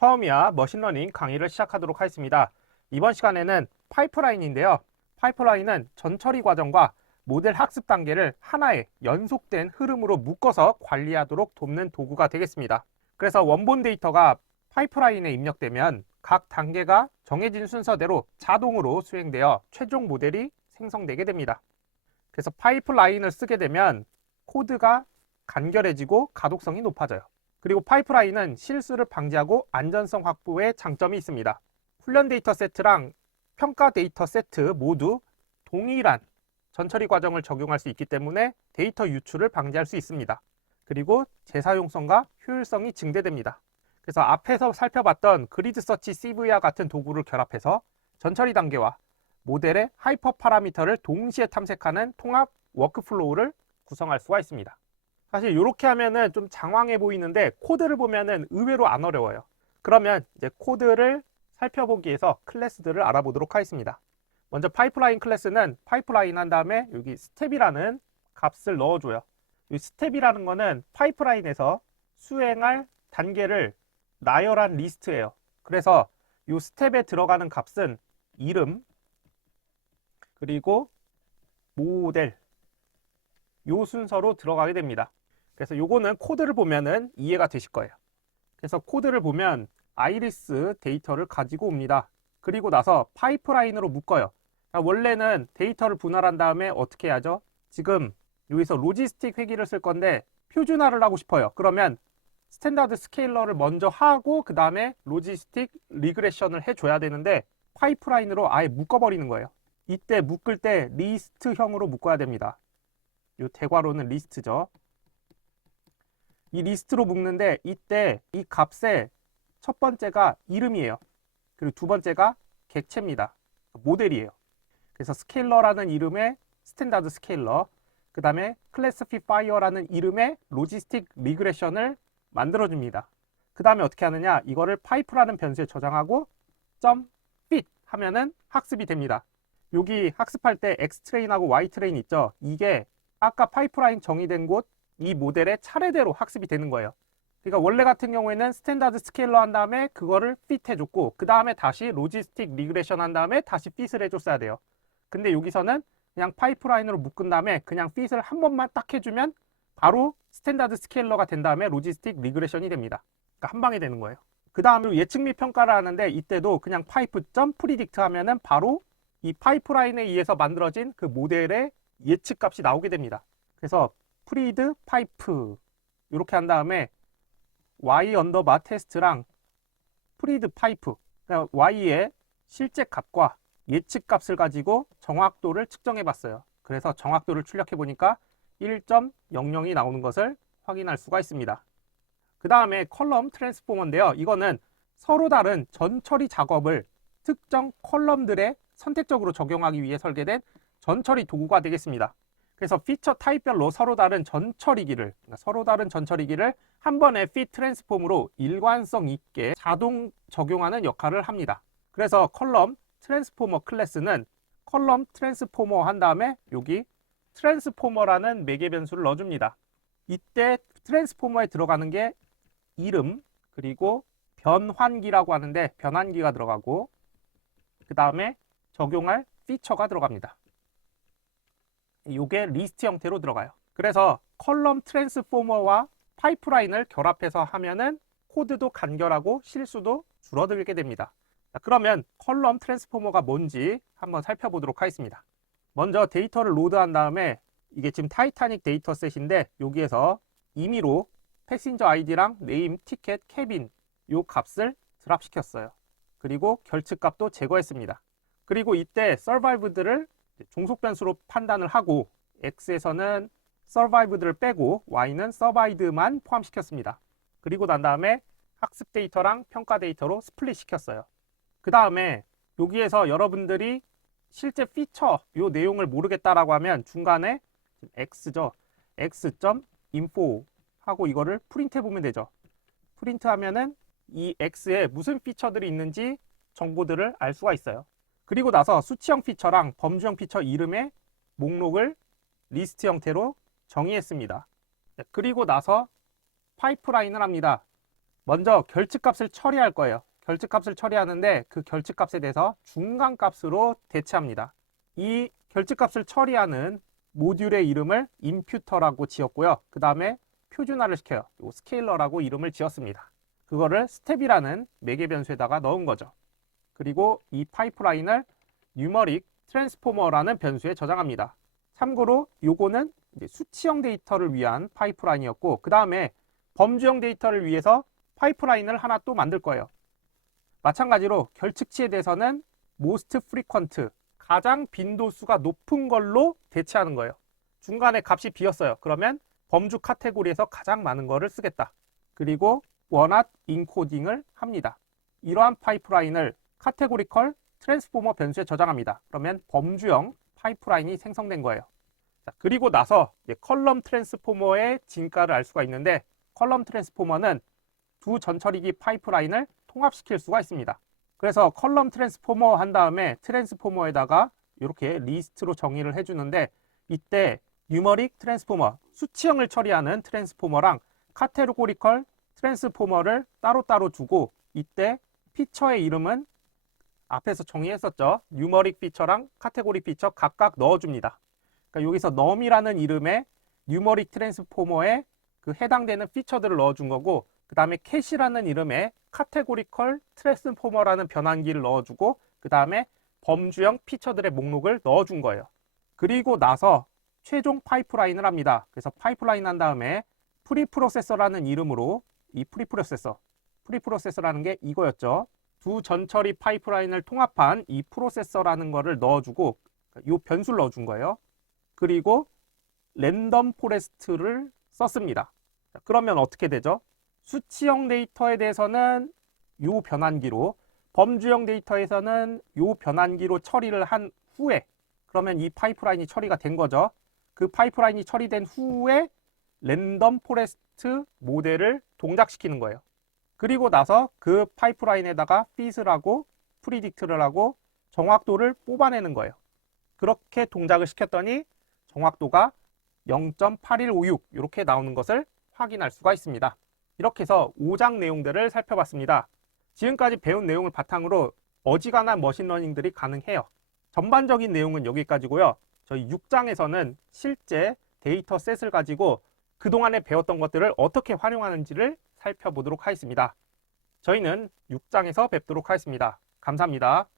처음이야 머신러닝 강의를 시작하도록 하겠습니다. 이번 시간에는 파이프라인인데요. 파이프라인은 전처리 과정과 모델 학습 단계를 하나의 연속된 흐름으로 묶어서 관리하도록 돕는 도구가 되겠습니다. 그래서 원본 데이터가 파이프라인에 입력되면 각 단계가 정해진 순서대로 자동으로 수행되어 최종 모델이 생성되게 됩니다. 그래서 파이프라인을 쓰게 되면 코드가 간결해지고 가독성이 높아져요. 그리고 파이프라인은 실수를 방지하고 안전성 확보에 장점이 있습니다. 훈련 데이터 세트랑 평가 데이터 세트 모두 동일한 전처리 과정을 적용할 수 있기 때문에 데이터 유출을 방지할 수 있습니다. 그리고 재사용성과 효율성이 증대됩니다. 그래서 앞에서 살펴봤던 그리드 서치 CV와 같은 도구를 결합해서 전처리 단계와 모델의 하이퍼 파라미터를 동시에 탐색하는 통합 워크플로우를 구성할 수가 있습니다. 사실 이렇게 하면은 좀 장황해 보이는데 코드를 보면은 의외로 안 어려워요. 그러면 이제 코드를 살펴보기 위해서 클래스들을 알아보도록 하겠습니다. 먼저 파이프라인 클래스는 파이프라인 한 다음에 여기 스텝이라는 값을 넣어줘요. 이 스텝이라는 거는 파이프라인에서 수행할 단계를 나열한 리스트예요. 그래서 이 스텝에 들어가는 값은 이름 그리고 모델 이 순서로 들어가게 됩니다. 그래서 요거는 코드를 보면은 이해가 되실 거예요. 그래서 코드를 보면 아이리스 데이터를 가지고 옵니다. 그리고 나서 파이프라인으로 묶어요. 원래는 데이터를 분할한 다음에 어떻게 해야죠? 지금 여기서 로지스틱 회귀를 쓸 건데 표준화를 하고 싶어요. 그러면 스탠다드 스케일러를 먼저 하고 그 다음에 로지스틱 리그레션을 해줘야 되는데 파이프라인으로 아예 묶어버리는 거예요. 이때 묶을 때 리스트형으로 묶어야 됩니다. 이 대괄호는 리스트죠. 이 리스트로 묶는데 이때 이 값의 첫 번째가 이름이에요. 그리고 두 번째가 객체입니다. 모델이에요. 그래서 스케일러라는 이름의 스탠다드 스케일러, 그 다음에 클래시피파이어라는 이름의 로지스틱 리그레션을 만들어줍니다. 그 다음에 어떻게 하느냐, 이거를 파이프라는 변수에 저장하고 .fit 하면은 학습이 됩니다. 여기 학습할 때 X트레인하고 Y트레인 있죠? 이게 아까 파이프라인 정의된 곳 이 모델의 차례대로 학습이 되는 거예요. 그러니까 원래 같은 경우에는 스탠다드 스케일러 한 다음에 그거를 fit 해줬고 그 다음에 다시 로지스틱 리그레션 한 다음에 다시 fit을 해줬어야 돼요. 근데 여기서는 그냥 파이프라인으로 묶은 다음에 그냥 fit을 한 번만 딱 해주면 바로 스탠다드 스케일러가 된 다음에 로지스틱 리그레션이 됩니다. 그러니까 한 방에 되는 거예요. 그 다음에 예측 및 평가를 하는데 이때도 그냥 pipe.predict 하면은 바로 이 파이프라인에 의해서 만들어진 그 모델의 예측 값이 나오게 됩니다. 그래서 프리드 파이프 이렇게 한 다음에 y 언더바 테스트랑 프리드 파이프 그러니까 y의 실제 값과 예측 값을 가지고 정확도를 측정해 봤어요. 그래서 정확도를 출력해 보니까 1.00이 나오는 것을 확인할 수가 있습니다. 그 다음에 컬럼 트랜스포머인데요. 이거는 서로 다른 전처리 작업을 특정 컬럼들에 선택적으로 적용하기 위해 설계된 전처리 도구가 되겠습니다. 그래서 피처 타입별로 서로 다른 전처리기를 한 번에 fit 트랜스폼으로 일관성 있게 자동 적용하는 역할을 합니다. 그래서 컬럼 트랜스포머 클래스는 컬럼 트랜스포머 한 다음에 여기 트랜스포머라는 매개 변수를 넣어줍니다. 이때 트랜스포머에 들어가는 게 이름 그리고 변환기라고 하는데 변환기가 들어가고 그 다음에 적용할 피처가 들어갑니다. 이게 리스트 형태로 들어가요. 그래서 컬럼 트랜스포머와 파이프라인을 결합해서 하면은 코드도 간결하고 실수도 줄어들게 됩니다. 자, 그러면 컬럼 트랜스포머가 뭔지 한번 살펴보도록 하겠습니다. 먼저 데이터를 로드한 다음에 이게 지금 타이타닉 데이터셋인데 여기에서 임의로 패신저 아이디랑 네임, 티켓, 캐빈 요 값을 드랍시켰어요. 그리고 결측값도 제거했습니다. 그리고 이때 서바이브드를 종속 변수로 판단을 하고 X에서는 서바이브드를 빼고 Y는 서바이드만 포함시켰습니다. 그리고 난 다음에 학습 데이터랑 평가 데이터로 스플릿 시켰어요. 그 다음에 여기에서 여러분들이 실제 피처 요 내용을 모르겠다라고 하면 중간에 X죠. X.info 하고 이거를 프린트해 보면 되죠. 프린트 하면은 이 X에 무슨 피처들이 있는지 정보들을 알 수가 있어요. 그리고 나서 수치형 피처랑 범주형 피처 이름의 목록을 리스트 형태로 정의했습니다. 그리고 나서 파이프라인을 합니다. 먼저 결측값을 처리할 거예요. 결측값을 처리하는데 그 결측값에 대해서 중간값으로 대체합니다. 이 결측값을 처리하는 모듈의 이름을 임퓨터라고 지었고요. 그 다음에 표준화를 시켜요. 요 스케일러라고 이름을 지었습니다. 그거를 스텝이라는 매개 변수에다가 넣은 거죠. 그리고 이 파이프라인을 뉴머릭 트랜스포머라는 변수에 저장합니다. 참고로 요거는 이제 수치형 데이터를 위한 파이프라인이었고, 그 다음에 범주형 데이터를 위해서 파이프라인을 하나 또 만들 거예요. 마찬가지로 결측치에 대해서는 most frequent, 가장 빈도수가 높은 걸로 대체하는 거예요. 중간에 값이 비었어요. 그러면 범주 카테고리에서 가장 많은 거를 쓰겠다. 그리고 원핫 인코딩을 합니다. 이러한 파이프라인을 카테고리컬 트랜스포머 변수에 저장합니다. 그러면 범주형 파이프라인이 생성된 거예요. 자, 그리고 나서 이제 컬럼 트랜스포머의 진가를 알 수가 있는데, 컬럼 트랜스포머는 두 전처리기 파이프라인을 통합시킬 수가 있습니다. 그래서 컬럼 트랜스포머 한 다음에 트랜스포머에다가 이렇게 리스트로 정의를 해주는데, 이때 뉴머릭 트랜스포머, 수치형을 처리하는 트랜스포머랑 카테고리컬 트랜스포머를 따로따로 두고, 이때 피처의 이름은 앞에서 정의했었죠. 뉴머릭 피처랑 카테고리 피처 각각 넣어줍니다. 그러니까 여기서 num이라는 이름의 뉴머릭 트랜스포머에 그 해당되는 피처들을 넣어준 거고, 그 다음에 캣이라는 이름의 카테고리컬 트랜스포머라는 변환기를 넣어주고, 그 다음에 범주형 피처들의 목록을 넣어준 거예요. 그리고 나서 최종 파이프라인을 합니다. 그래서 파이프라인 한 다음에 프리프로세서라는 이름으로 이 프리프로세서라는 게 이거였죠. 두 전처리 파이프라인을 통합한 이 프로세서라는 거를 넣어주고, 이 변수를 넣어준 거예요. 그리고 랜덤 포레스트를 썼습니다. 자, 그러면 어떻게 되죠? 수치형 데이터에 대해서는 이 변환기로, 범주형 데이터에서는 이 변환기로 처리를 한 후에, 그러면 이 파이프라인이 처리가 된 거죠. 그 파이프라인이 처리된 후에 랜덤 포레스트 모델을 동작시키는 거예요. 그리고 나서 그 파이프라인에다가 fit을 하고 프리딕트를 하고 정확도를 뽑아내는 거예요. 그렇게 동작을 시켰더니 정확도가 0.8156 이렇게 나오는 것을 확인할 수가 있습니다. 이렇게 해서 5장 내용들을 살펴봤습니다. 지금까지 배운 내용을 바탕으로 어지간한 머신러닝들이 가능해요. 전반적인 내용은 여기까지고요. 저희 6장에서는 실제 데이터셋을 가지고 그동안에 배웠던 것들을 어떻게 활용하는지를 살펴보도록 하겠습니다. 저희는 6장에서 뵙도록 하겠습니다. 감사합니다.